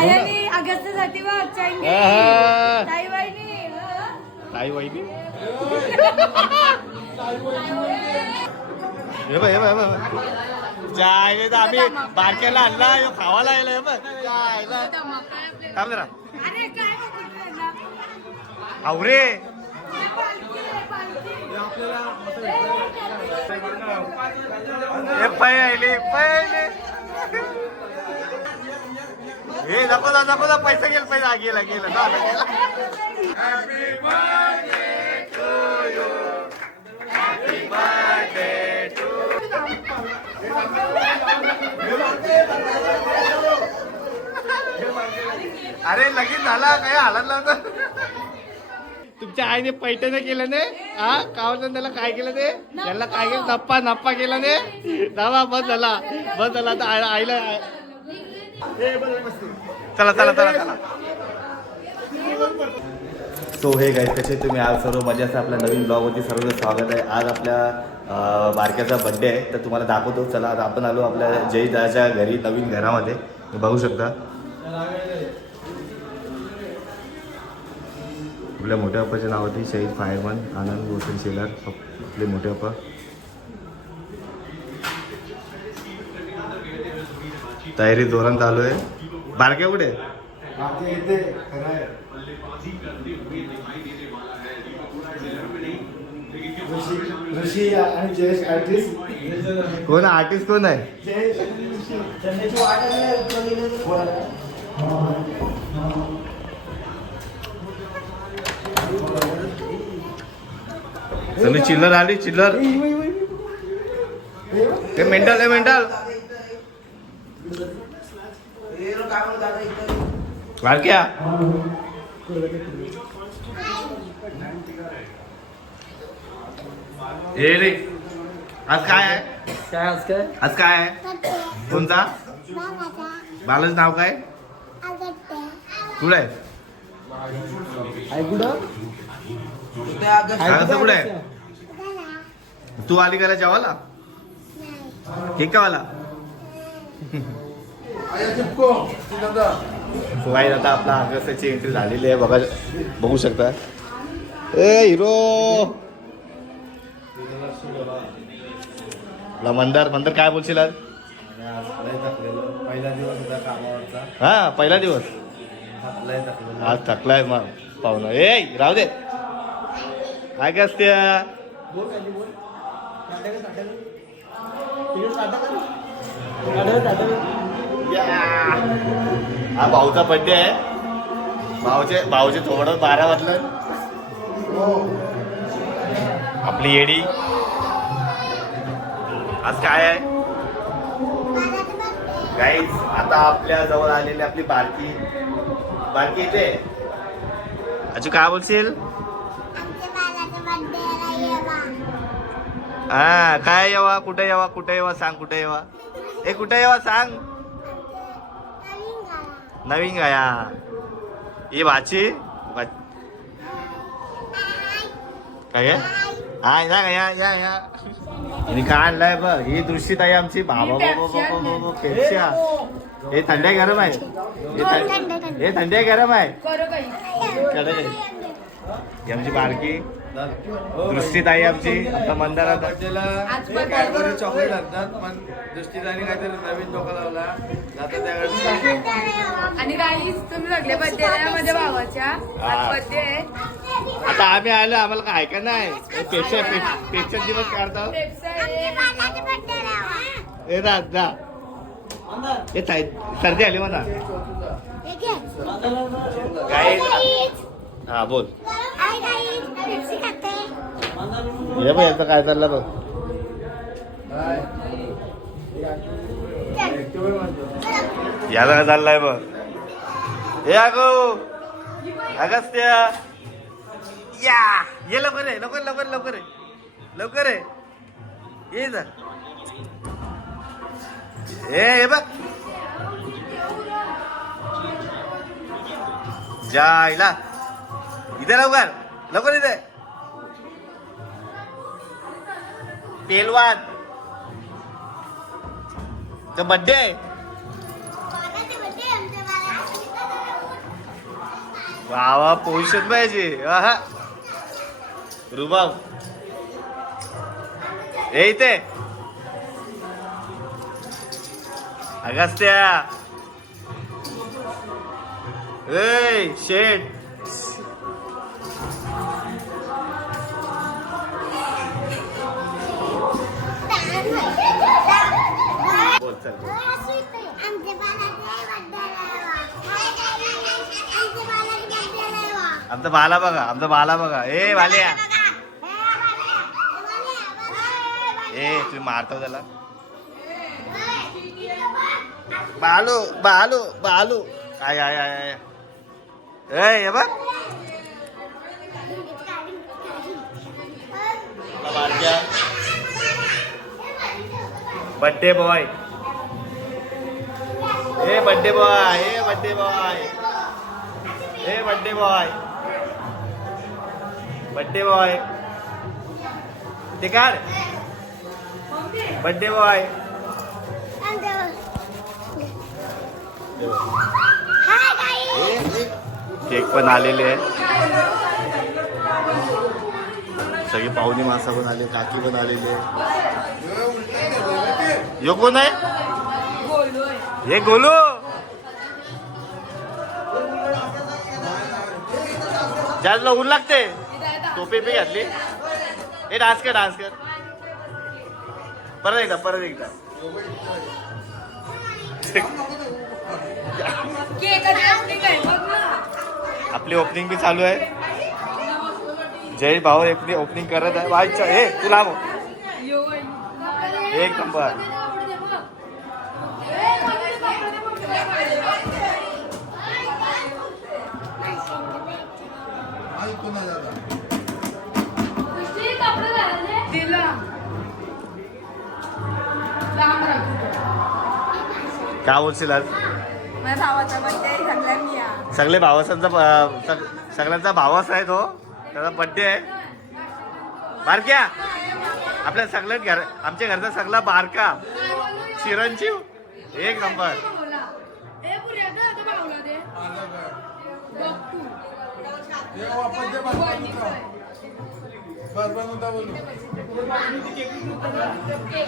आयानी. ताई वहिनी हं? ताई वहिनी हे. बघ हे बघ हे बघ जायले तर आम्ही बारक्याला आणला ह्यो खावाला यायला हे बघ. जायला थांब जरा. अरे काय बघितलंय ना? आवरे. हे. हे आले हे नको जा नको जा पैसा गेला पैसा. गेला गेला. अरे लगेच झाला काय हालत नव्हतं तुमच्या आईने पैठण केलं ने? हा कावलं त्याला काय केलं ते त्याला काय केलं? नप्पा नप्पा केला ने? दादा बस झाला. बस झाला. आता आई- आईला चला चला चला चला. सो हे गाईज कसे तुम्ही? आज सर्व मजाचं आपल्या नवीन ब्लॉगवरती सर्व स्वागत आहे. आज आपल्या बारक्याचा बड्डे आहे तर तुम्हाला दाखवतो. चला आज आपण आलो आपल्या जय दाच्या घरी नवीन घरामध्ये. बघू शकता. आपल्या मोठ्या बाप्पाचे नाव होते शहीद फायरमन आनंद भूषण शेलार. आपले मोठे अप्पा. तयारी जोरात चालू आहे. बारक्या कुठे? कोण? आर्टिस्ट कोण आहे? चिल्लर आली चिल्लर. ते मेंटल आहे मेंटल बारक्या ए रे आज काय आहे? काय आज काय? आज काय आहे? कोणता? बालाच नाव काय? कुठं आहे? आई कुठं? आहे तू आली का रे जेवायला? ठीक का वाला वाई आता आपला अगस्टची एंट्री झालेली आहे बघा बघू शकता. ए हिरो! मंदार मंदार काय बोलशील आज? पहिला दिवस होता कामावरचा हा पहिला दिवस. आज थकलाय मग पाहुणा. ए राहू दे. काय काय असते बोल हा भाऊचा बड्डे आहे. भाऊचे भाऊचे थोडं बारा वाजलं. आपली येडी. आज काय आहे? गाईज आता आपल्या जवळ आलेली आपली बारकी. बारकी इथे? अजू काय बोलशील? हा काय यावा? कुठे यावा? कुठे यावा? सांग कुठे यावा? ए कुठे यावा? सांग. नवीन गाया. ही भाची काय? हा या या या या. आणि काय आणलाय बघ. ही दृष्टीत आहे आमची. बाबा बाबा बाबा बाबा पेप्स्या हे थंड आहे गरम आहे? हे थंड आहे गरम आहे. ही आमची बारकी. दृष्टीत आहे आमची आता मंदारात. कॅडबरी चॉकलेट आणतात पण दृष्टीदानी काहीतरी नवीन डोका लावला. आता त्याकडे आणि काही तुम्ही बर्थडे माझ्या भावाच्या. आज बर्थडे आहे. आता आम्ही आलो आम्हाला काय का नाही? पेप्स्या पेप्स्या दिवस काढतो. ए रा जा. ए ताई, सर्दी आली मला काय? हा बोल. हे बघ याचं काय चाललं बघ याला काय चाललंय बघ. हे अगो अगस्त्य. या. ये लवकर आहे लवकर लवकर लवकर आहे लवकर आहे ये जा. ए हे बघ. जायला. इथे लवकर. लवकर इथे. पेलवान बड्डे वा वावा पोषण पाहिजे. आहा. रुबाब. ए इथे. अगस्त्या. ए शेठ. बोल चल बोल. आमचा बाला बघा. आमचा बाला बघा. ए बाल्या ए तुम्ही मारतो त्याला. बालू बालू बालू. आय आय आय आय. ए हे बघ. Birthday boy. ए बड्डे बॉय ए बड्डे बॉय ए बड्डे बॉय बड्डे बॉय काढ बड्डे बॉय केक पण आलेले सगळी पाहुणी माणसं पण आली काकी पण आलेली यो कोण आहे? हे गोलू। ज्याला ऊन लागते. टोपी बी घातली. हे डान्स कर डान्स कर. परत एकदा परत एकदा. आपली ओपनिंग बी चालू आहे. जय भाऊ आपली ओपनिंग करत आहे. वाईच्या हे. हो. तुला एक नंबर. काय बोलशील आज? सगळे भावासांचा सगळ्यांचा भावाच आहे तो त्याचा बड्डे आहे. बारक्या आपल्या सगळ्यात घर आमच्या घरचा सगळा बारका. चिरंजीव एक नंबर ए पुऱ्या का आता भावला दे बघ तू.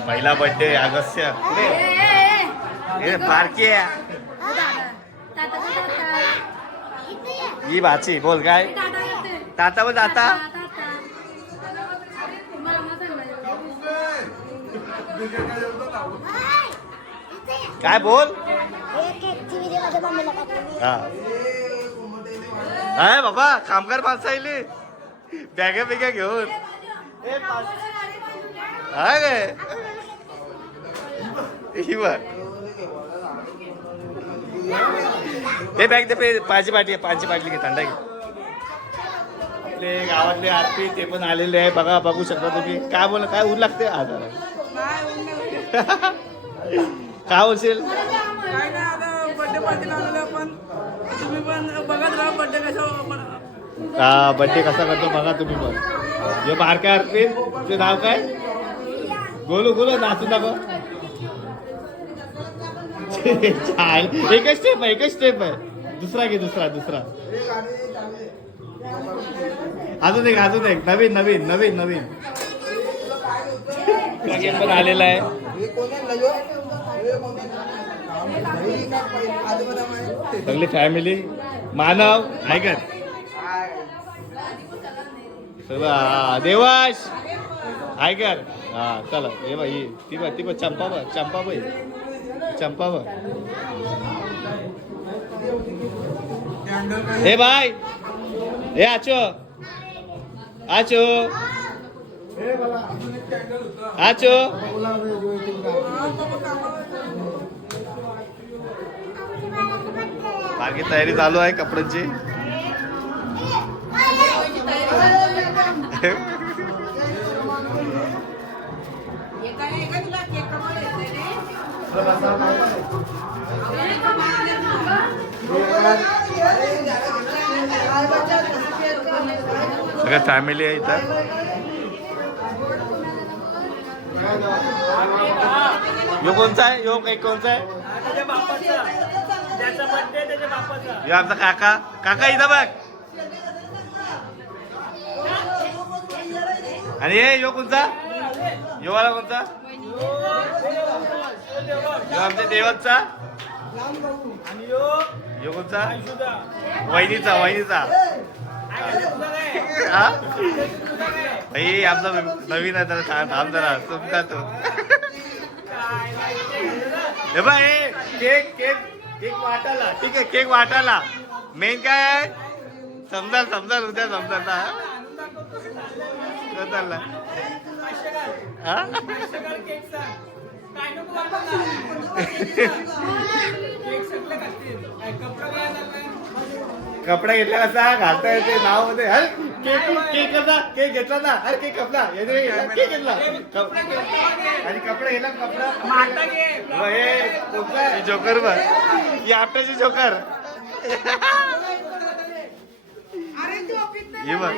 पहिला बड्डे अगस्त्य. ए. हे. भाची बोल काय? ताता. मामा सांगायला. काय बोल? हा. आहे बाबा कामगार माणसं आली बॅगा बिग्या घेऊन. हा काय ही बघ. हे बॅग दे पे- पाचची बाटली पाचची बाटली घे थंडा घे आपले गावातले आरती ते पण आलेले आहे. बघा बघू शकता तुम्ही. काय बोल काय ऊन लागते आता काय बोलशील तुम्ही पण बघत राहा बर्थडे कशा हा बड्डे कसा करतो बघा तुम्ही पण. हे बारका अर्पित तुझं नाव काय? गोलू गोलू नाचून दाखव. चाल एकच स्टेप आहे एकच स्टेप आहे. दुसरा घे दुसरा दुसरा. अजून एक अजून एक. नवीन नवीन नवीन नवीन. पण आलेला आहे? सगळी फॅमिली मानव ऐकत सगळं हा, देवाश ऐकर हा चला हे बाई ही ती बघ ती बघ चंपा बघ चंपा बाई चंपा बघ हे बाय हे आचो आचो आचो बाकी तयारी चालू आहे कपड्यांची. सगळं फॅमिली आहे इथं. यो कोणचा आहे? यो काही कोणचा आहे? आमचा काका काका इथं बघ. आणि हे यो कोणता योवाला कोणता यो आमच्या देवतचा. यो? कोणचा? वहिनीचा वहिनीचा. आमचा नवीन आहे त्याला थांब जरा. तुमचा तो. हे बाय केक केक. केक वाटायला. ठीक आहे केक वाटायला. मेन काय आहे? समजाल समजाल उद्या समजाल ना? हा. काय कपडा घेतला कसा घालता येते नावमध्ये अरे केक केक कसा केक घेतला ना अरे केक कपला केक घेतला. आणि कपडा घेतला. कपडा हे? जोकर. बघ. ही आपल्याची जोकर. हे बघ.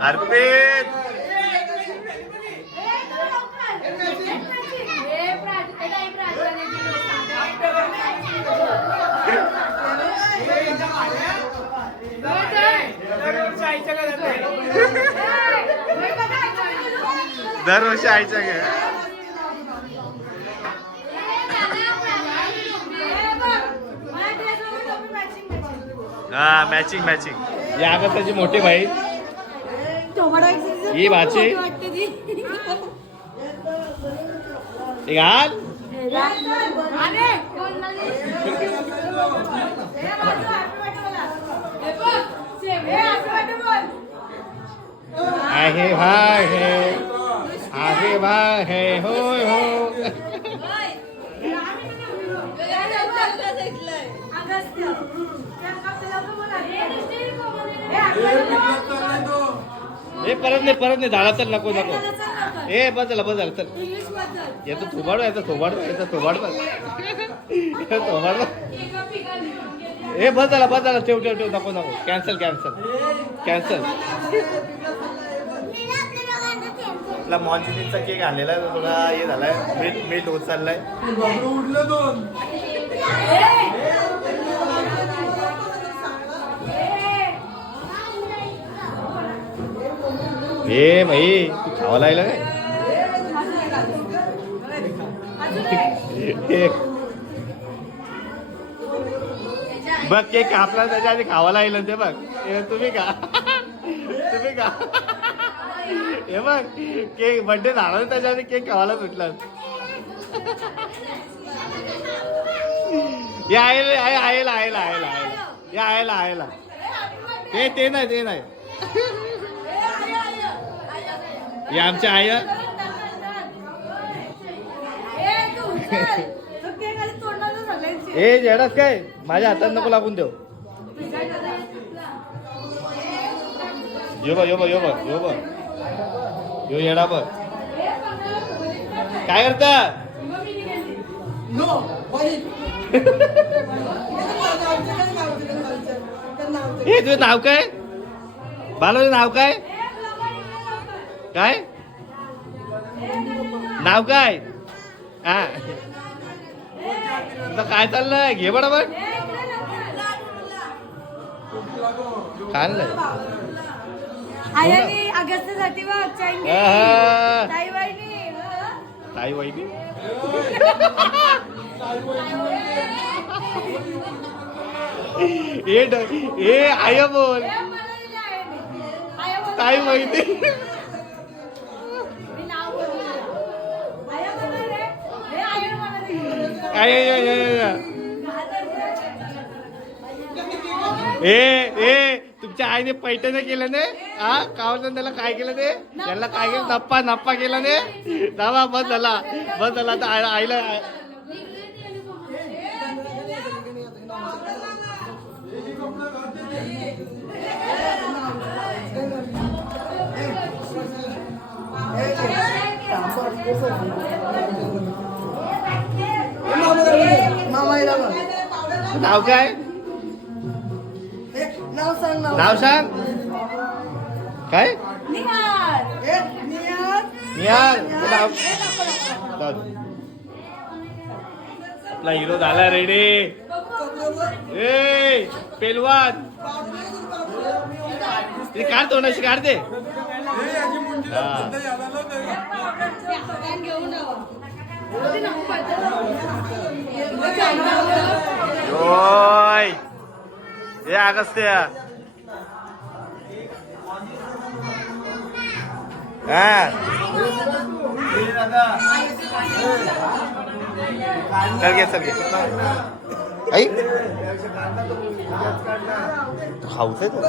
अर्पित. दरवर्षी आईच्या घरात आहे. दरवर्षी आईच्या घे हा मॅचिंग मॅचिंग या का त्याची मोठी भाई ही भाची. हे घाल. आहे आहे भाय हे होय हो। हे परत नाही परत नाही झाला तर नको नको. ए बदल बदल तर याचं थोबाड याचं थोबाड याचं थोबाड. याचं थोबाड. ए बदला बदला ठेव ठेव ठेव नको नको. कॅन्सल कॅन्सल कॅन्सल आपला मॉन्चिनीचा केक आणलेला आहे. थोडा हे झालाय. मीठ मीठ होत चाललाय. ए भाई तू खावा लागला काय? बघ केक आपला त्याच्या आधी खावा लागेल ते बघ. हे तुम्ही का तुम्ही का हे बघ केक बर्थडे झाला त्याच्या आधी केक खावायला सुटला या आयला आयला आयला आयला आयला या आयला आयला ते ते नाही ते नाही. या आमच्या आय ए जेडाच काय? माझ्या हातात नको लागून देऊ. यो बघ यो बघ यो यो यो येडा बघ. काय करता. हे तुझं नाव काय? बालाचं नाव काय? काय? नाव काय? हा. काय चाललंय? घे बडा बघ. काय बघ आहा. ताई बाईनी ताई वहिनी ए ड- ए आय बोल. ताई वहिनी आय आय, आय, आय, आय. ए ए तुमच्या आईने पैठण केलं ने? हा कावलं त्याला काय केलं ते? त्याला काय केलं? नप्पा नप्पा केला ने दावा बस झाला. बस झाला. आता आईला. नाव काय? नाव सांग नाव सांग. काय. आपला हिरो झाला रेडी. ए पेलवान. ती काढ तोंडाशी काढते हा. हे अगस्त्या चल घे चल घे. आई. खाऊच आहे तो.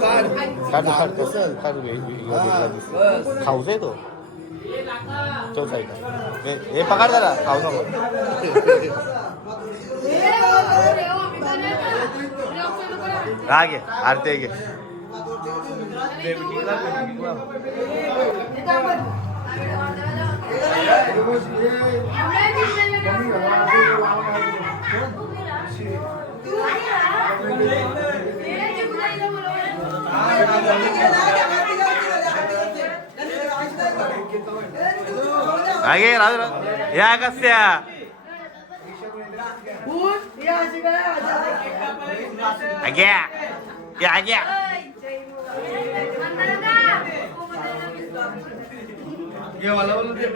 काढ काढ काढ खाऊच आहे तो. चल साईड हे पकड जरा खाऊ नको. हा घे आरती घे. हा घे राजू राजू. हे अगस्त्या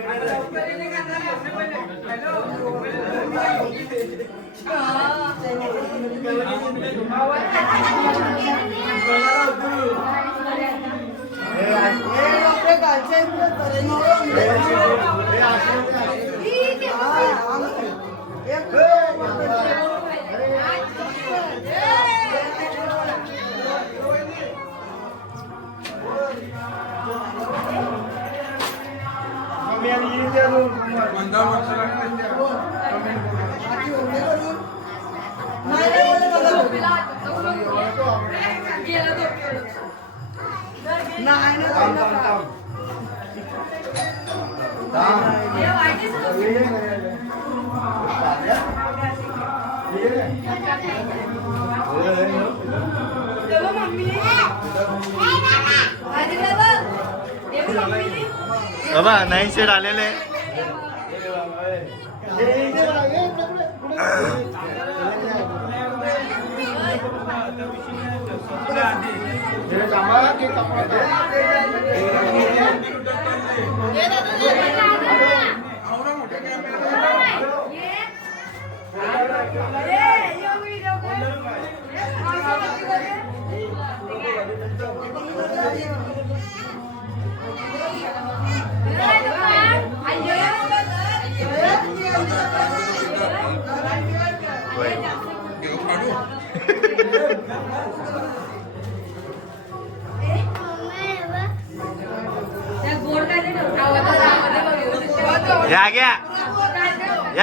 Hello, mommy. बाबा नाईन शेड आलेले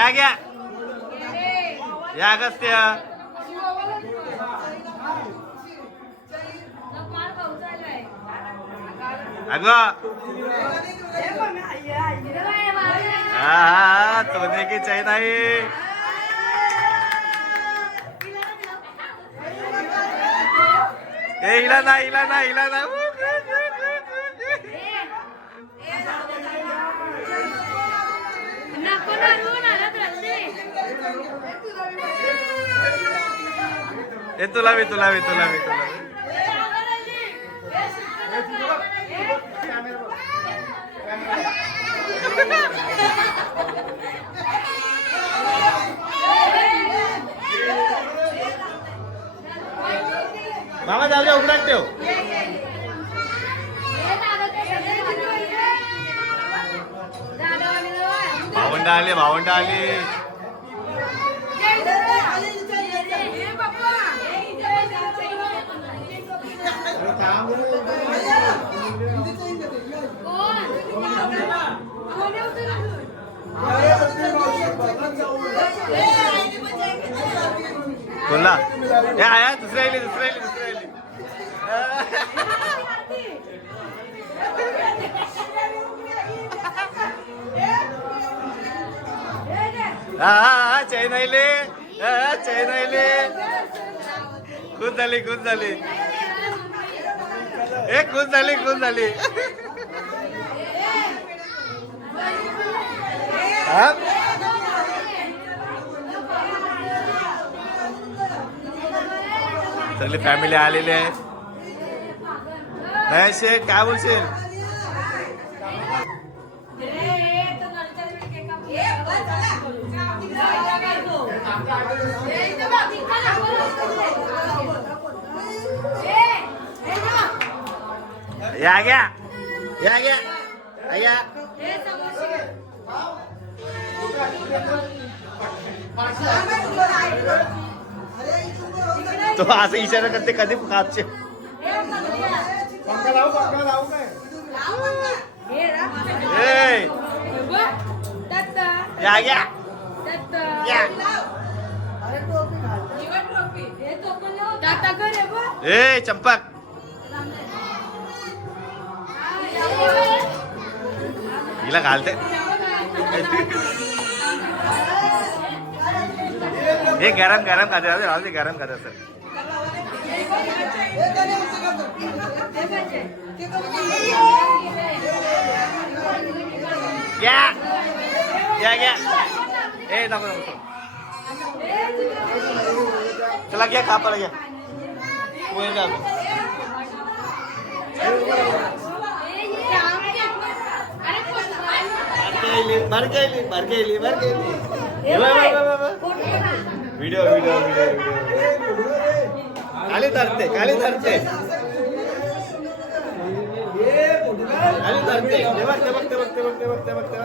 या घ्या या अगस्त्या अग. हा हा सोने की चैन आहे. ए हिला ना हिला ना हिला ना. ए तुला मी तुला मी तुला मी तुला. मामा जाऊ दे उघडात ठेव भावंड आले भावंड आले बोला ए आया दुसऱ्या आली दुसऱ्या आली दुसऱ्या आली हा चैन आले चैन आले खुश झाली खुश झाली. ए खुश झाली खुश झाली. हा। सगळी फॅमिली आलेली आहे नाही शेठ काय बोलशील या गया या गया। या तो असं इशारा करते कधी कापचे पंखा लावू पंखा लावू काय ए या. गया या. टाटा करे बा ए चंपक. हिला घालते. हे गरम गरम खाते राहू दे, राहू दे गरम खाते असं. घ्या घ्या घ्या. ए नको नको चला घ्या कापाला घ्या. पोहे घ्या बारकेली बारकेली बारकेली व्हिडिओ व्हिडिओ व्हिडिओ खाली धरते खाली धरते खाली धरते ते बघ ते बघ ते बघ ते बघ ते बघ ते बघ ते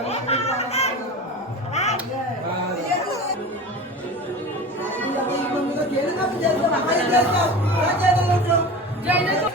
बघ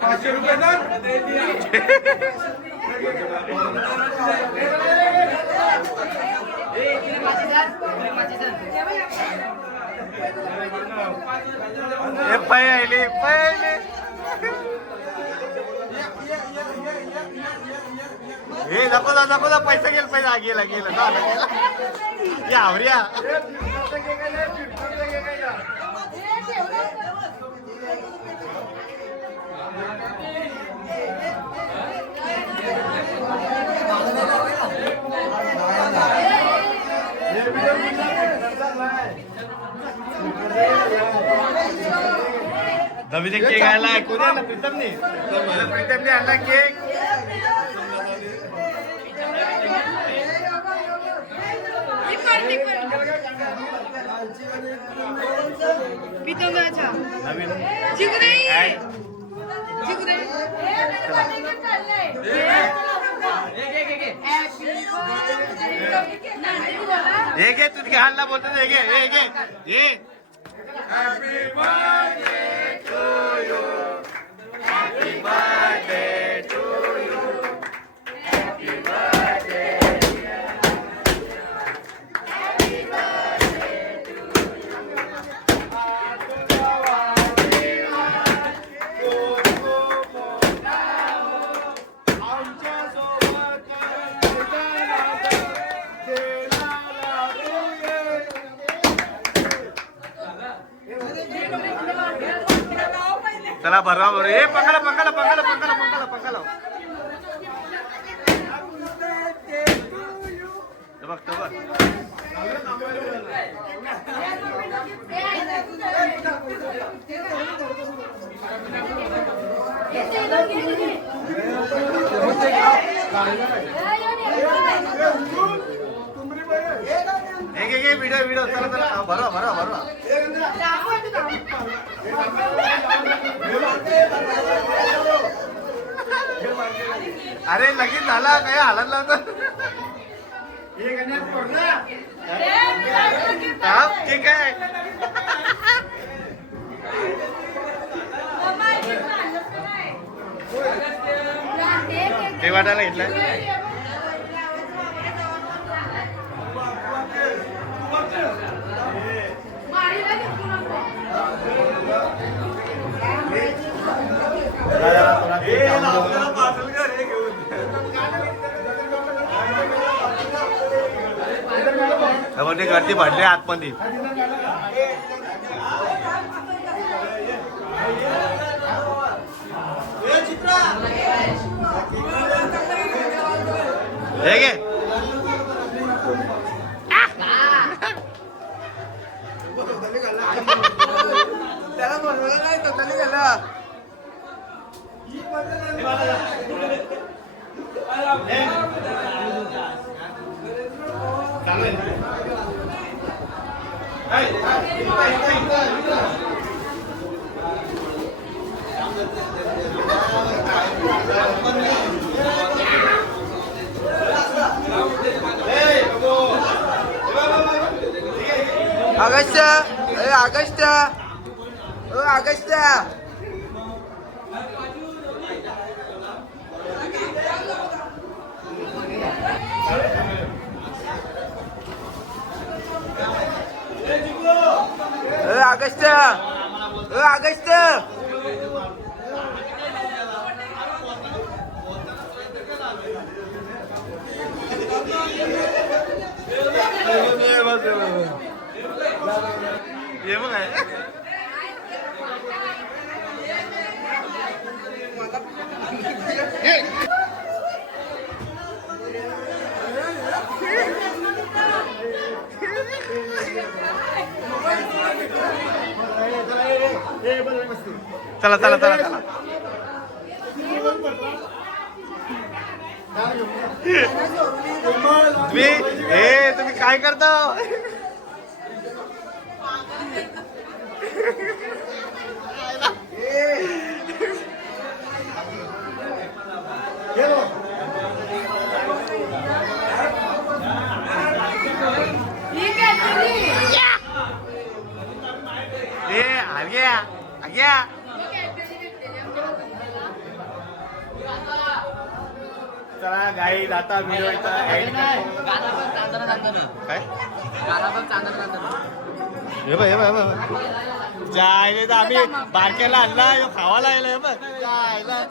पाचशे रुपये ए पहिले पहिले. हे नको जा नको जा पैसा गेला पैसा. गेला गेला. झालं गेला. या आवऱ्या नवीन केक आला कोणी आणला प्रीतमने. प्रीतमने आणला केक. पितंगाच्या नवीन जिगरे काय? जिगरे हे घे तुझी बोलतो हे घे हे घे हे भरवा भर ए पंगाला पंगाला पंगाला पंगाला पंगाला पंगाला हे बघ तो बघ हे घे घे व्हिडिओ व्हिडिओ चला चला भरवा भरवा भरवा अरे लगेच झाला काय हालत लावतो हा ठीक आहे ते वाटायला घेतलं त्यामध्ये गर्दी भरली आतमध्ये. हे घे. त्याला बनवायला नाही तोंडाने गेला अगस्त्या ए अगस्त्या ओ अगस्त्या ए अगस्त्या ए अगस्त्या हे बघ आहे चला चला चला चला तुम्ही हे तुम्ही काय करता Yeah. चला गाई आता व्हिडिओ काय? हे बघ हे बघ हे बघ जायले तर आम्ही बारक्याला आणला ह्यो खावाला आला हे बघ. जायला.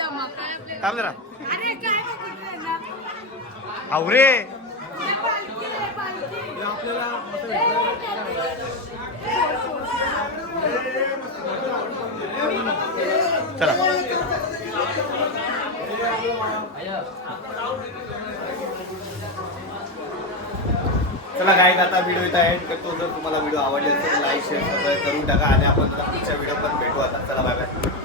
थांब जरा? आवरे. चला. चला काय आता व्हिडिओ इथं आहे तर तो जर तुम्हाला व्हिडिओ आवडले असेल लाईक शेअर सबस्क्राईब करून टाका. आणि आपण पुढच्या व्हिडिओ पण भेटू आता. चला बाय बाय